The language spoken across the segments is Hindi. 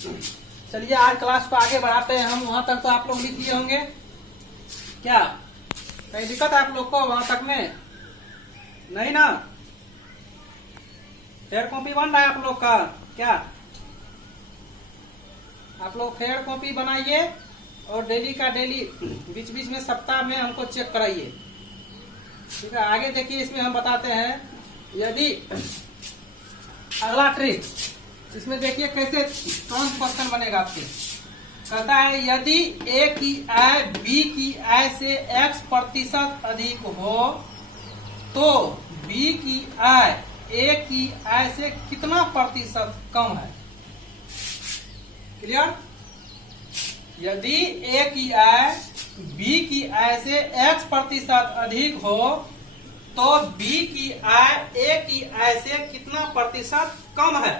चलिए आज क्लास को आगे बढ़ाते हैं हम। वहां तक तो आप लोग लिख लिए होंगे। क्या कहीं दिक्कत है आप लोग को वहां तक में? नहीं ना? फेयर कॉपी बन रहा है आप लोग का क्या? आप लोग फेयर कॉपी बनाइए और डेली का डेली बीच बीच में सप्ताह में हमको चेक कराइए। ठीक है, आगे देखिए इसमें हम बताते हैं। यदि अगला ट्रिक इसमें देखिए कैसे कौन क्वेश्चन बनेगा आपके। कहता है यदि ए की आय बी की आय से x% अधिक हो तो बी की आय ए की आय से कितना प्रतिशत कम है। क्लियर? यदि ए की आय बी की आय से x% अधिक हो तो बी की आय ए की आय से कितना प्रतिशत कम है।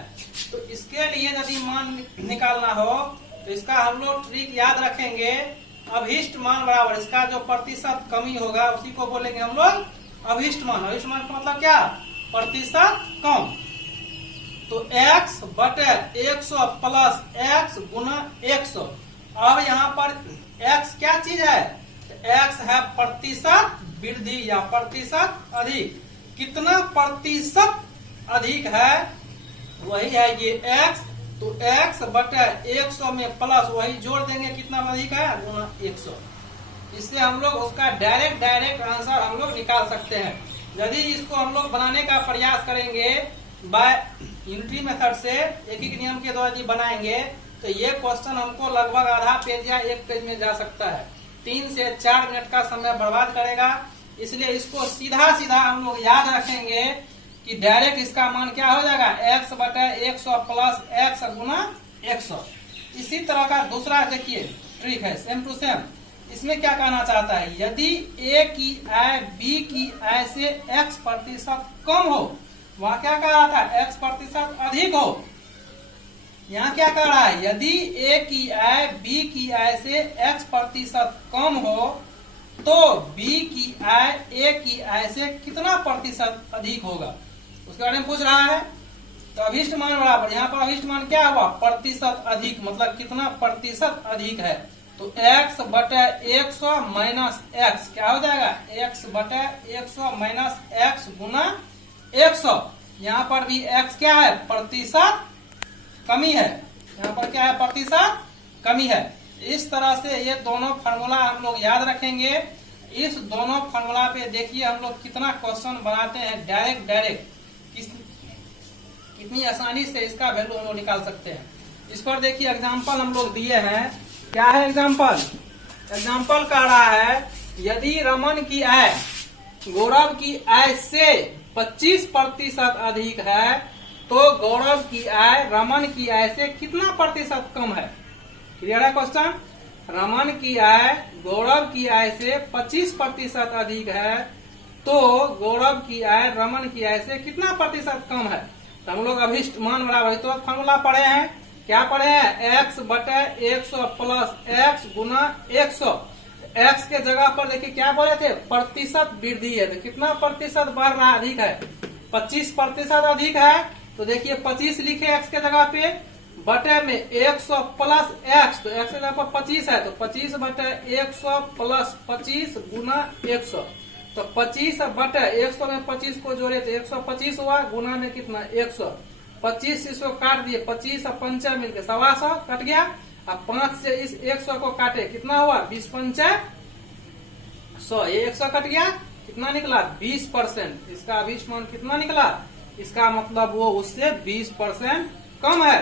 तो इसके लिए यदि मान निकालना हो तो इसका हम लोग ट्रिक याद रखेंगे। अभिष्ट मान बराबर इसका जो प्रतिशत कमी होगा उसी को बोलेंगे हम लोग अभिष्ट मान। अभिष्ट मान का मतलब क्या? प्रतिशत कम। तो x बटे 100 प्लस x गुना 100। अब यहाँ पर x क्या चीज है? तो x है प्रतिशत वृद्धि या प्रतिशत अधिक। कितना प्रतिशत अधिक है वही है ये x। तो x बटे 100 में प्लस वही जोड़ देंगे कितना अधिक है गुना 100। इससे हम लोग उसका डायरेक्ट आंसर हम लोग निकाल सकते हैं। यदि इसको हम लोग बनाने का प्रयास करेंगे बाय यूनिटरी मेथड से एक एक नियम के द्वारा बनाएंगे तो ये क्वेश्चन हमको लगभग आधा पेज या एक पेज में जा सकता है। 3 से 4 मिनट का समय बर्बाद करेगा। इसलिए इसको सीधा सीधा हम लोग याद रखेंगे कि डायरेक्ट इसका मान क्या हो जाएगा x बटे 100 प्लस x गुना 100। इसी तरह का दूसरा देखिए ट्रिक है सेम टू सेम। इसमें क्या कहना चाहता है? यदि a की आय b की आय से x% कम हो, वहां क्या कह रहा था x% अधिक हो। यहाँ क्या कह रहा है? यदि a की आय b की आय से x% कम हो तो b की आय a की आय से कितना प्रतिशत अधिक होगा उसके बारे में पूछ रहा है। तो अभिष्ट मान बराबर यहाँ पर अभिष्ट मान क्या हुआ? प्रतिशत अधिक, मतलब कितना प्रतिशत अधिक है। तो x बटे 100 माइनस x क्या हो जाएगा? x बटे 100 माइनस x गुना 100। यहाँ पर भी x क्या है? प्रतिशत कमी है। यहाँ पर क्या है? प्रतिशत कमी है। इस तरह से ये दोनों फार्मूला हम लोग याद रखेंगे। इस दोनों फार्मूला पे देखिए हम लोग कितना क्वेश्चन बनाते हैं डायरेक्ट कितनी आसानी से इसका वैल्यू हम लोग निकाल सकते हैं। इस पर देखिए एग्जाम्पल हम लोग दिए हैं। क्या है एग्जाम्पल? एग्जाम्पल कह रहा है यदि रमन की आय गौरव की आय से 25% अधिक है तो गौरव की आय रमन की आय से कितना प्रतिशत कम है। क्लियर है क्वेश्चन? रमन की आय गौरव की आय से 25% अधिक है तो गौरव की आय रमन की आय से कितना प्रतिशत कम है। तो हम लोग अभिष्ट मान बराबर तो फॉर्मूला पढ़े हैं। क्या पढ़े हैं? x बटे 100 प्लस x गुना 100। x के जगह पर देखिए क्या बोले थे? प्रतिशत वृद्धि है। तो कितना प्रतिशत बढ़ रहा है? अधिक है। 25% अधिक है। तो देखिए 25 लिखे x के जगह पे बटे में 100 प्लस x। तो x के जगह पर 25 है तो 25 बटे 100 प्लस 25 गुना 100। तो 25 बटे 100 में 25 को जोड़े तो 125 हुआ गुना में कितना 100। 25 इसको काट दिए 25 और 5 मिलके 125 कट गया। अब 5 से इस 100 को काटे कितना हुआ 20 5 100। ये 100 कट गया कितना निकला 20%। इसका अभिष्ट मान कितना निकला? इसका मतलब वो उससे 20% कम है।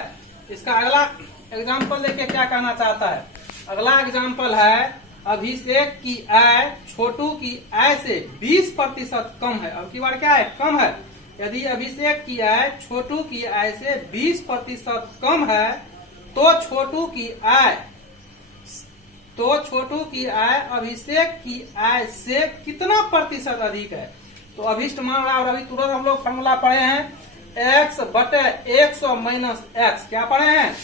इसका अगला एग्जाम्पल देखिए क्या कहना चाहता है। अगला एग्जाम्पल है अभिषेक की आय छोटू की आय से 20% कम है। अब की बार क्या है? कम है। यदि अभिषेक की आय छोटू की आय से 20% कम है तो छोटू की आय अभिषेक की आय से कितना प्रतिशत अधिक है। तो अभिष्ट मान रहा और अभी तुरंत हम लोग फॉर्मूला पढ़े हैं x बटे 100 माइनस x। क्या पढ़े हैं?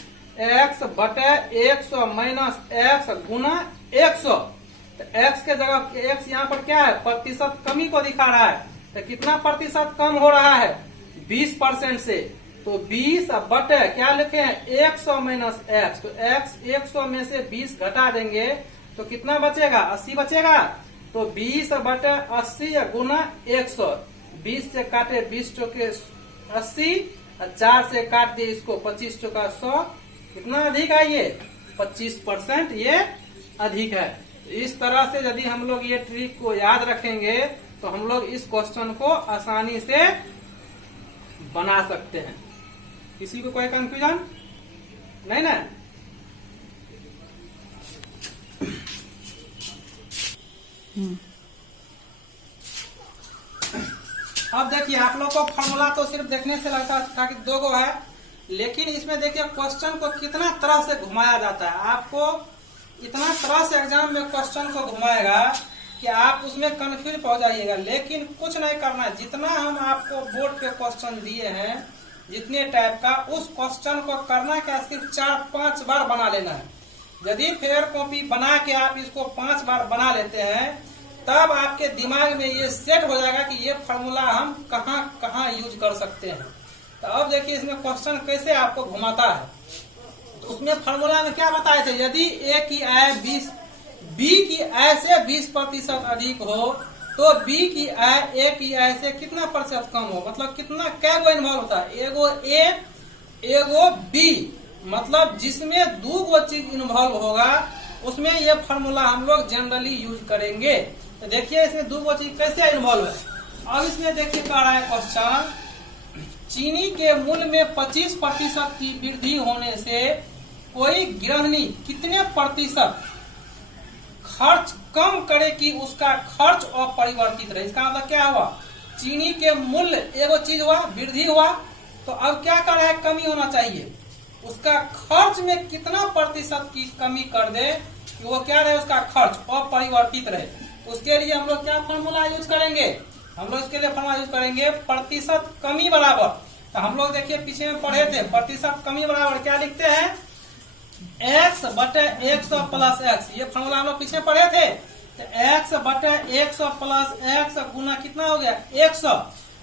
x बटे 100 माइनस x गुना 100। तो x के जगह x यहाँ पर क्या है? प्रतिशत कमी को दिखा रहा है। तो कितना प्रतिशत कम हो रहा है? 20% से। तो 20 बटे क्या लिखे हैं 100 माइनस एक्स, तो एक्स 100 में से 20 घटा देंगे तो कितना बचेगा 80 बचेगा। तो 20 बटे 80 गुना 100, 20 से काटे 20 चौके 80, 4 से काट दिए इसको 25 चौका 100, कितना अधिक है ये 25% ये अधिक है। इस तरह से यदि हम लोग ये ट्रिक को याद रखेंगे तो हम लोग इस क्वेश्चन को आसानी से बना सकते हैं। किसी को कोई कंफ्यूजन नहीं ना? अब देखिए आप लोग को फॉर्मूला तो सिर्फ देखने से लगता था कि 2 गो है, लेकिन इसमें देखिए क्वेश्चन को कितना तरह से घुमाया जाता है। आपको इतना तरह से एग्जाम में क्वेश्चन को घुमाएगा कि आप उसमें कंफ्यूज हो जाइएगा। लेकिन कुछ नहीं करना है, जितना हम आपको बोर्ड पे क्वेश्चन दिए हैं जितने टाइप का, उस क्वेश्चन को करना क्या सिर्फ 4-5 बार बना लेना है। यदि फेयर कॉपी बना के आप इसको 5 बार बना लेते हैं तब आपके दिमाग में ये सेट हो जाएगा कि ये फॉर्मूला हम कहाँ कहाँ यूज कर सकते हैं। तो अब देखिए इसमें क्वेश्चन कैसे आपको घुमाता है। तो उसमें फॉर्मूला में क्या बताए थे, यदि ए की आय 20 बी की आय से 20% अधिक हो तो बी की आय ए की आय से कितना प्रतिशत कम हो, मतलब कितना क्या गो इन्वॉल्व होता है, एगो ए एगो बी, मतलब जिसमें 2 गो चीज इन्वॉल्व होगा उसमें ये फॉर्मूला हम लोग जनरली यूज करेंगे। तो देखिए इसमें 2 गो चीज कैसे इन्वॉल्व है। अब इसमें देखिए कह रहा है क्वेश्चन, चीनी के मूल्य में 25% की वृद्धि होने से कोई गृहिणी कितने प्रतिशत खर्च कम करे कि उसका खर्च अपरिवर्तित रहे। इसका मतलब क्या हुआ, चीनी के मूल्य एगो चीज हुआ वृद्धि हुआ, तो अब क्या कर रहा है कमी होना चाहिए, उसका खर्च में कितना प्रतिशत की कमी कर दे कि वो क्या रहे उसका खर्च अपरिवर्तित रहे। उसके लिए हम लोग क्या फॉर्मूला यूज करेंगे, हम लोग इसके लिए फॉर्मूला यूज करेंगे प्रतिशत कमी बराबर। तो हम लोग देखिए पीछे में पढ़े थे प्रतिशत कमी बराबर क्या लिखते हैं, x बटे 100 प्लस एक्स, ये फॉर्मूला हम लोग पीछे पढ़े थे। तो x बटे 100 प्लस एक्स गुना कितना हो गया 100,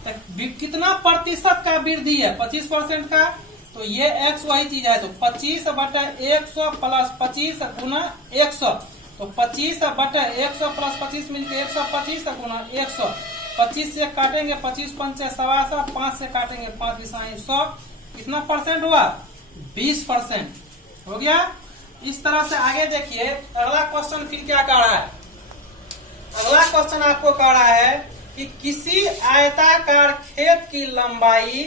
तो कितना प्रतिशत का वृद्धि है 25% का, तो ये x वही चीज है। तो 25 बटे 100 प्लस 25 गुना 100, तो 25 बटे 100 प्लस 25 मिलकर 125 गुना 100, 25 से काटेंगे 25 पंचे 125, 5 से काटेंगे 5 100, कितना परसेंट हुआ 20% हो गया। इस तरह से आगे देखिए अगला क्वेश्चन फिर क्या कह रहा है। अगला क्वेश्चन आपको कह रहा है कि किसी आयताकार खेत की लंबाई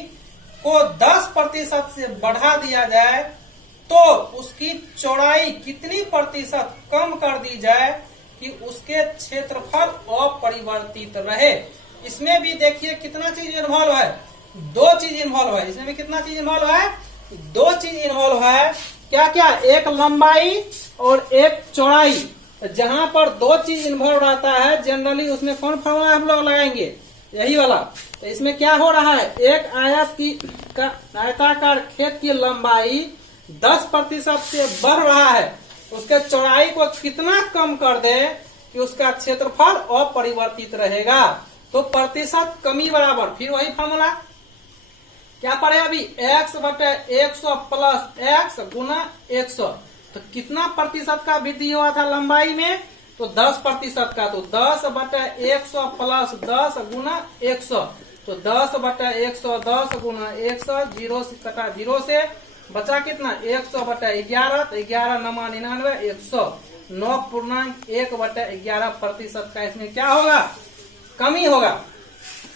को 10% से बढ़ा दिया जाए तो उसकी चौड़ाई कितनी प्रतिशत कम कर दी जाए कि उसके क्षेत्रफल अपरिवर्तित रहे। इसमें भी देखिए कितना चीज इन्वॉल्व है, 2 चीज इन्वॉल्व है। इसमें भी कितना चीज इन्वॉल्व है, 2 चीज इन्वॉल्व है। क्या क्या, एक लंबाई और एक चौड़ाई। जहां पर 2 चीज इन्वॉल्व रहता है जनरली उसमें कौन फॉर्मूला हम लोग लगाएंगे, यही वाला। तो इसमें क्या हो रहा है, एक आयताकार खेत की लंबाई 10% से बढ़ रहा है, उसके चौड़ाई को कितना कम कर दे कि उसका क्षेत्रफल अपरिवर्तित रहेगा। तो प्रतिशत कमी बराबर फिर वही फॉर्मूला क्या पड़े अभी, x बटे 100 प्लस एक्स गुना 100, तो कितना प्रतिशत का वृद्धि हुआ था लंबाई में, तो 10% का, तो 10 बटे 100 प्लस 10 गुना 100, तो 10 बटे 100 10 गुना 100, 0 से कटा 0 से बचा कितना 100 बटे 11, तो 11 9 99 100, 9.1 बटे 11% का इसमें क्या होगा कमी होगा।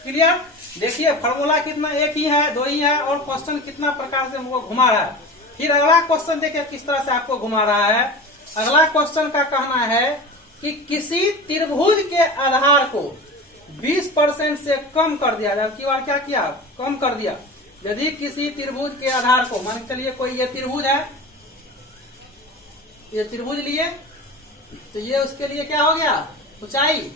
क्लियर। देखिए फॉर्मूला कितना एक ही है 2 ही है और क्वेश्चन कितना प्रकार से हमको घुमा रहा है। फिर अगला क्वेश्चन देखिए किस तरह से आपको घुमा रहा है। अगला क्वेश्चन का कहना है कि किसी त्रिभुज के आधार को 20% से कम कर दिया जाए। की बार क्या किया, कम कर दिया। यदि किसी त्रिभुज के आधार को मान चलिए कोई ये त्रिभुज है, ये त्रिभुज लिए तो ये उसके लिए क्या हो गया ऊंचाई।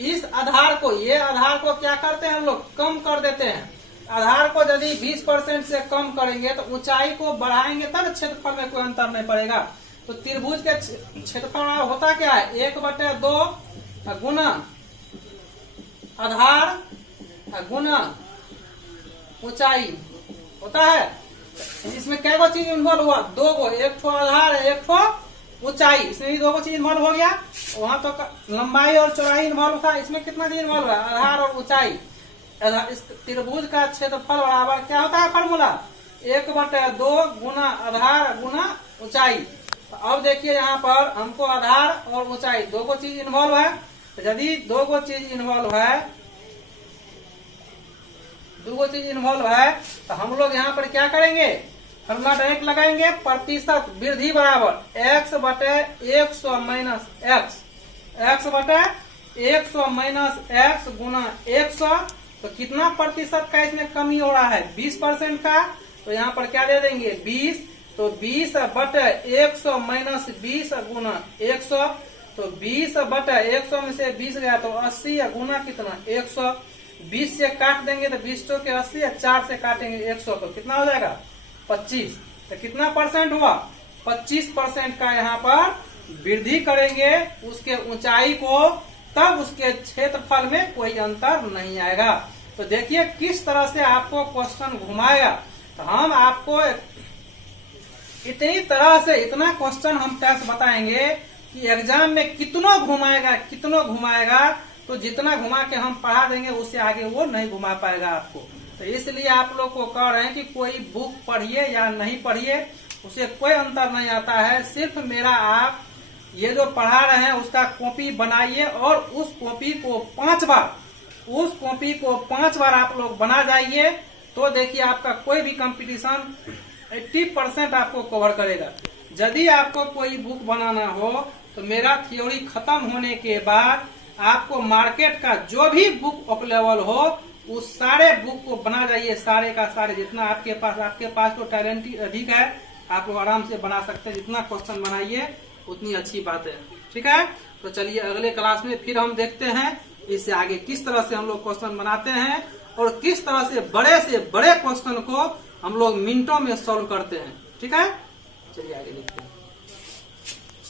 इस आधार को, ये आधार को क्या करते हैं हम लोग कम कर देते हैं। आधार को यदि 20% से कम करेंगे तो ऊंचाई को बढ़ाएंगे तब क्षेत्रफल में कोई अंतर नहीं पड़ेगा। तो त्रिभुज के क्षेत्रफल होता क्या है 1/2 गुना आधार गुना ऊंचाई, होता है। इसमें क्या को चीज इन्वॉल्व हुआ, दो को, एक ठो आधार एक ठो ऊंचाई, इसमें भी दो को चीज इन्वॉल्व हो गया। वहां तो लंबाई और चौड़ाई इन्वॉल्व था, इसमें कितना चीज इन्वॉल्व है, आधार और ऊंचाई। इस त्रिभुज का क्षेत्रफल बराबर क्या होता है फॉर्मूला, 1/2 गुना आधार गुना ऊंचाई। तो अब देखिए यहाँ पर हमको आधार और ऊंचाई दो को चीज इन्वॉल्व है। तो यदि दो को चीज इन्वॉल्व है तो हम लोग यहाँ पर क्या करेंगे, फॉर्मूला डायरेक्ट लगाएंगे, प्रतिशत वृद्धि बराबर x/100 minus x minus x गुना 100। तो कितना प्रतिशत का इसमें कमी हो रहा है, 20% का। तो यहाँ पर क्या दे देंगे 20, तो 20/100 माइनस 20 गुना 100। तो 20/100 में से 20 गया तो 80 गुना कितना 100। 20 से काट देंगे तो 20 के 80 या 4 से काटेंगे 100 तो कितना हो जाएगा 25। तो कितना परसेंट हुआ, 25% का यहाँ पर वृद्धि करेंगे उसके ऊंचाई को, तब उसके क्षेत्रफल में कोई अंतर नहीं आएगा। तो देखिए किस तरह से आपको क्वेश्चन घुमाएगा। तो हम आपको इतनी तरह से इतना क्वेश्चन हम टेस्ट बताएंगे कि एग्जाम में कितना घुमाएगा, तो जितना घुमा के हम पढ़ा देंगे उससे आगे वो नहीं घुमा पाएगा आपको। तो इसलिए आप लोग को कह रहे हैं कि कोई बुक पढ़िए या नहीं पढ़िए, उसे कोई अंतर नहीं आता है। सिर्फ मेरा आप ये जो पढ़ा रहे हैं उसका कॉपी बनाइए और उस कॉपी को 5 बार आप लोग बना जाइए। तो देखिए आपका कोई भी कंपटीशन 80% आपको कवर करेगा। यदि आपको कोई बुक बनाना हो तो मेरा थ्योरी खत्म होने के बाद आपको मार्केट का जो भी बुक अवेलेबल हो उस सारे बुक को बना जाइए, सारे का सारे, जितना आपके पास तो टैलेंट अधिक है, आप लोग आराम से बना सकते हैं। जितना क्वेश्चन बनाइए उतनी अच्छी बात है, ठीक है। तो चलिए अगले क्लास में फिर हम देखते हैं इससे आगे किस तरह से हम लोग क्वेश्चन बनाते हैं और किस तरह से बड़े क्वेश्चन को हम लोग मिनटों में सॉल्व करते हैं, ठीक है। चलिए आगे देखते हैं।